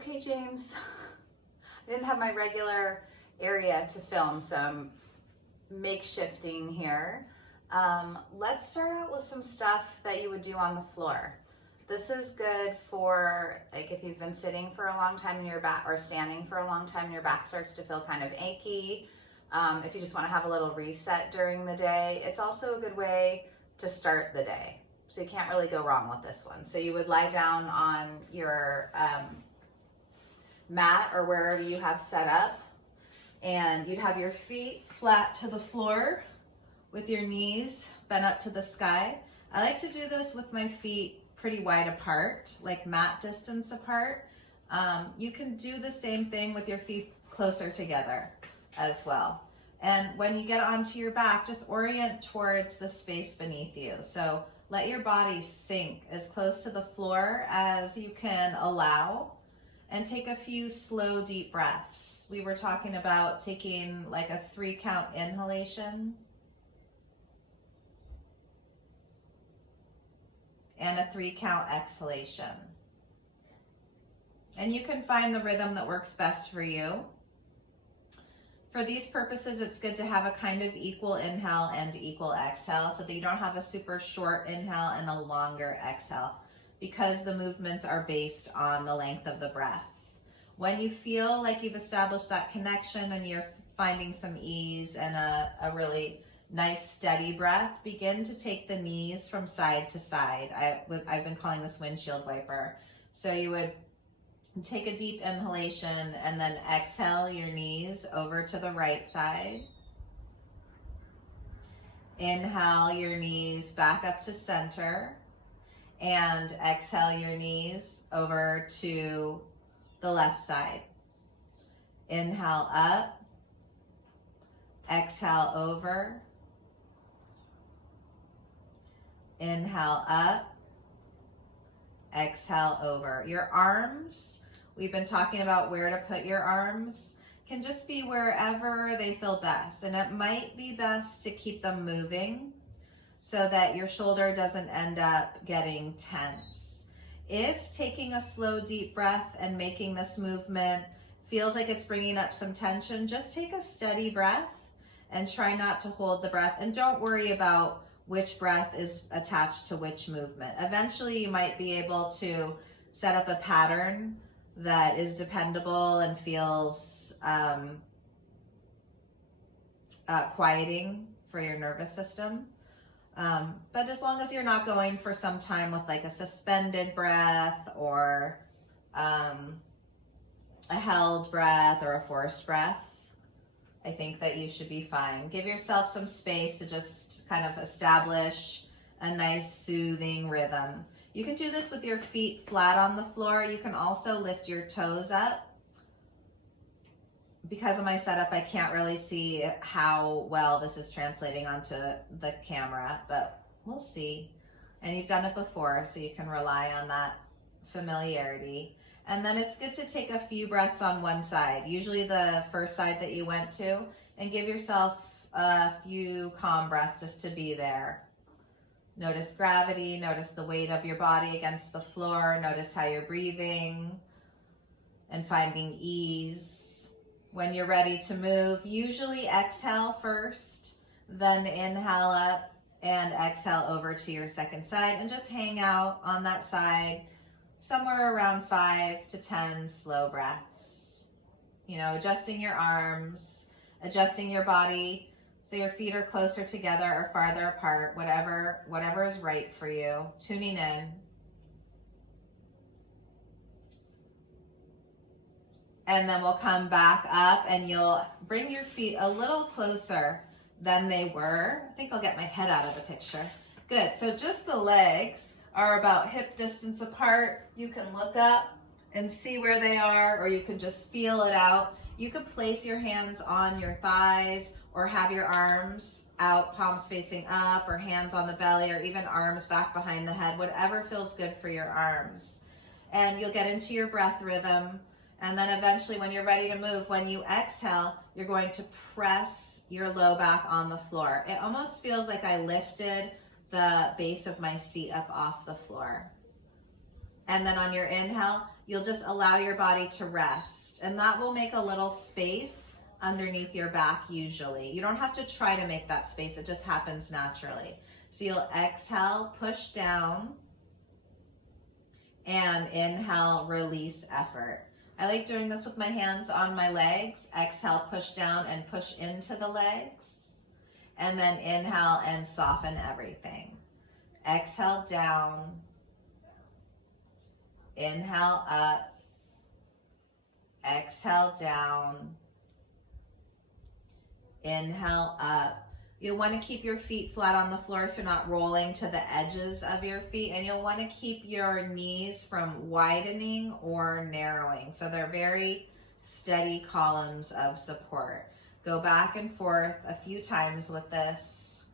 Okay, James, I didn't have my regular area to film, so I'm makeshifting here. Let's start out with some stuff that you would do on the floor. This is good for, like, if you've been sitting for a long time in your back or standing for a long time and your back starts to feel kind of achy. If you just want to have a little reset during the day. It's also a good way to start the day. So you can't really go wrong with this one. So you would lie down on your mat or wherever you have set up, and you'd have your feet flat to the floor with your knees bent up to the sky. I like to do this with my feet pretty wide apart, like mat distance apart. You can do the same thing with your feet closer together as well. And when you get onto your back, just orient towards the space beneath you. So let your body sink as close to the floor as you can allow, and take a few slow, deep breaths. We were talking about taking like a 3-count inhalation and a 3-count exhalation. And you can find the rhythm that works best for you. For these purposes, it's good to have a kind of equal inhale and equal exhale so that you don't have a super short inhale and a longer exhale, because the movements are based on the length of the breath. When you feel like you've established that connection and you're finding some ease and a really nice steady breath, begin to take the knees from side to side. I've been calling this windshield wiper. So you would take a deep inhalation and then exhale your knees over to the right side. Inhale your knees back up to center, and exhale your knees over to the left side. Inhale up, exhale over. Inhale up, exhale over. Your arms, we've been talking about where to put your arms, can just be wherever they feel best. And it might be best to keep them moving so that your shoulder doesn't end up getting tense. If taking a slow, deep breath and making this movement feels like it's bringing up some tension, just take a steady breath and try not to hold the breath. And don't worry about which breath is attached to which movement. Eventually, you might be able to set up a pattern that is dependable and feels quieting for your nervous system. But as long as you're not going for some time with like a suspended breath or a held breath or a forced breath, I think that you should be fine. Give yourself some space to just kind of establish a nice soothing rhythm. You can do this with your feet flat on the floor. You can also lift your toes up. Because of my setup, I can't really see how well this is translating onto the camera, but we'll see. And you've done it before, so you can rely on that familiarity. And then it's good to take a few breaths on one side, usually the first side that you went to, and give yourself a few calm breaths just to be there. Notice gravity, notice the weight of your body against the floor, notice how you're breathing and finding ease. When you're ready to move, usually exhale first, then inhale up and exhale over to your second side, and just hang out on that side somewhere around 5 to 10 slow breaths. You know, adjusting your arms, adjusting your body so your feet are closer together or farther apart, whatever is right for you, tuning in. And then we'll come back up and you'll bring your feet a little closer than they were. I think I'll get my head out of the picture. Good, so just the legs are about hip distance apart. You can look up and see where they are, or you can just feel it out. You could place your hands on your thighs or have your arms out, palms facing up, or hands on the belly, or even arms back behind the head, whatever feels good for your arms. And you'll get into your breath rhythm. And then eventually when you're ready to move, when you exhale, you're going to press your low back on the floor. It almost feels like I lifted the base of my seat up off the floor. And then on your inhale, you'll just allow your body to rest. And that will make a little space underneath your back usually. You don't have to try to make that space. It just happens naturally. So you'll exhale, push down, and inhale, release effort. I like doing this with my hands on my legs. Exhale, push down and push into the legs. And then inhale and soften everything. Exhale down. Inhale up. Exhale down. Inhale up. You'll want to keep your feet flat on the floor so you're not rolling to the edges of your feet, and you'll want to keep your knees from widening or narrowing. So they're very steady columns of support. Go back and forth a few times with this.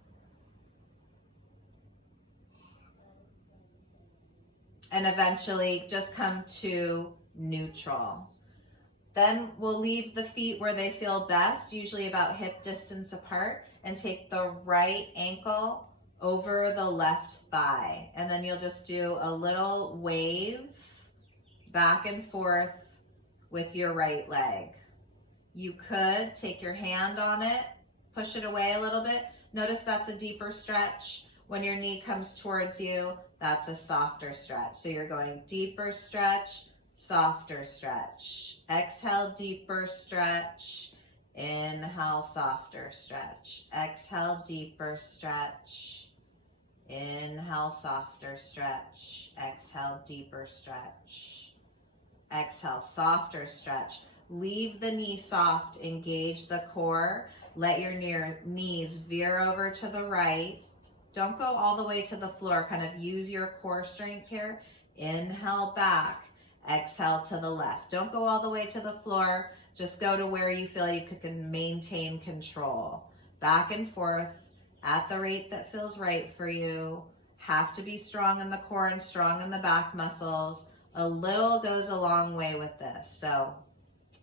And eventually just come to neutral. Then we'll leave the feet where they feel best, usually about hip distance apart, and take the right ankle over the left thigh. And then you'll just do a little wave back and forth with your right leg. You could take your hand on it, push it away a little bit. Notice that's a deeper stretch. When your knee comes towards you, that's a softer stretch. So you're going deeper stretch, softer stretch. Exhale, deeper stretch. Inhale, softer stretch. Exhale, deeper stretch. Inhale, softer stretch. Exhale, deeper stretch. Exhale, softer stretch. Leave the knee soft, engage the core. Let your knees veer over to the right. Don't go all the way to the floor. Kind of use your core strength here. Inhale back. Exhale to the left. Don't go all the way to the floor. Just go to where you feel you can maintain control. Back and forth at the rate that feels right for you. Have to be strong in the core and strong in the back muscles. A little goes a long way with this. So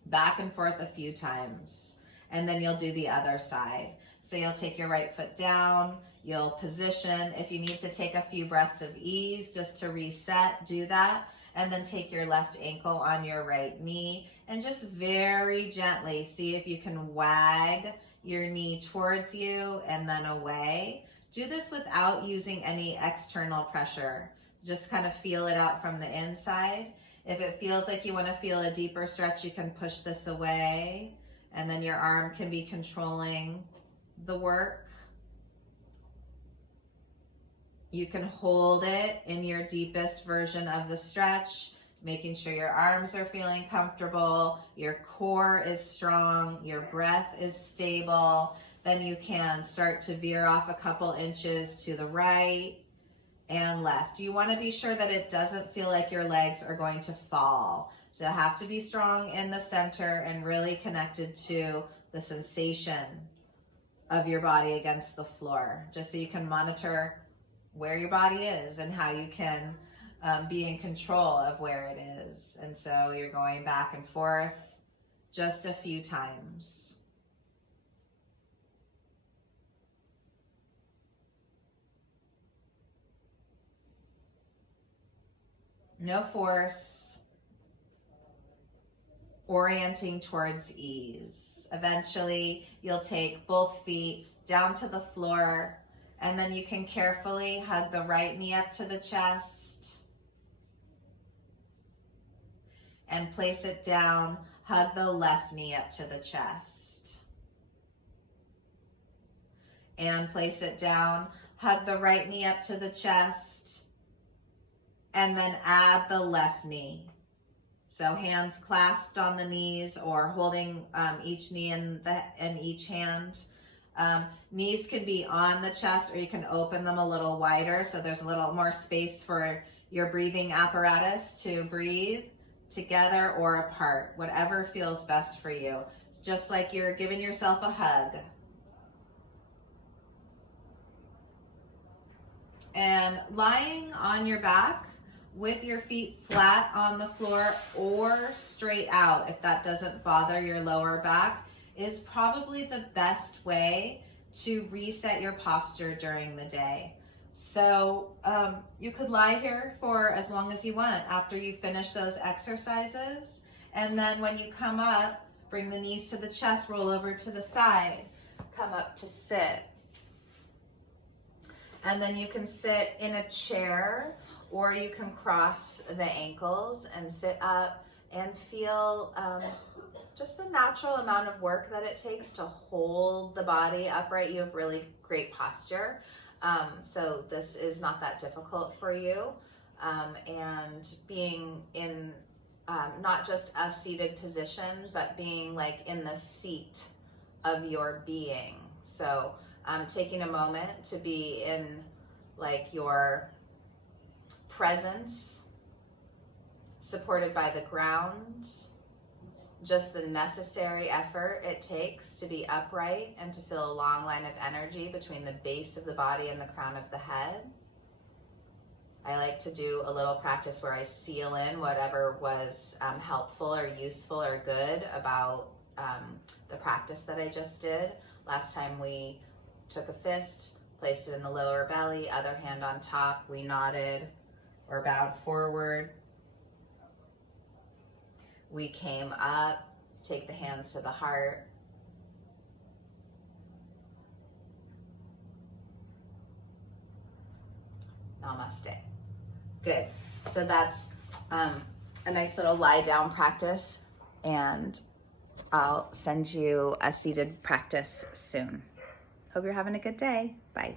back and forth a few times. And then you'll do the other side. So you'll take your right foot down. You'll position. If you need to take a few breaths of ease just to reset, do that. And then take your left ankle on your right knee and just very gently see if you can wag your knee towards you and then away. Do this without using any external pressure. Just kind of feel it out from the inside. If it feels like you want to feel a deeper stretch, you can push this away, and then your arm can be controlling the work. You can hold it in your deepest version of the stretch, making sure your arms are feeling comfortable, your core is strong, your breath is stable. Then you can start to veer off a couple inches to the right and left. You want to be sure that it doesn't feel like your legs are going to fall. So have to be strong in the center and really connected to the sensation of your body against the floor, just so you can monitor where your body is and how you can be in control of where it is. And so you're going back and forth just a few times. No force, orienting towards ease. Eventually, you'll take both feet down to the floor, and then you can carefully hug the right knee up to the chest and place it down. Hug the left knee up to the chest and place it down. Hug the right knee up to the chest and then add the left knee. So hands clasped on the knees or holding each knee in each hand. Knees can be on the chest, or you can open them a little wider so there's a little more space for your breathing apparatus to breathe together or apart, whatever feels best for you. Just like you're giving yourself a hug. And lying on your back with your feet flat on the floor or straight out, if that doesn't bother your lower back, is probably the best way to reset your posture during the day. So you could lie here for as long as you want after you finish those exercises. And then when you come up, bring the knees to the chest, roll over to the side, come up to sit. And then you can sit in a chair, or you can cross the ankles and sit up and feel just the natural amount of work that it takes to hold the body upright. You have really great posture. So this is not that difficult for you. And being in not just a seated position, but being like in the seat of your being. So taking a moment to be in like your presence, supported by the ground, just the necessary effort it takes to be upright and to feel a long line of energy between the base of the body and the crown of the head. I like to do a little practice where I seal in whatever was helpful or useful or good about the practice that I just did. Last time we took a fist, placed it in the lower belly, other hand on top, we nodded or bowed forward. We came up, take the hands to the heart. Namaste. Good. So that's a nice little lie down practice, and I'll send you a seated practice soon. Hope you're having a good day. Bye.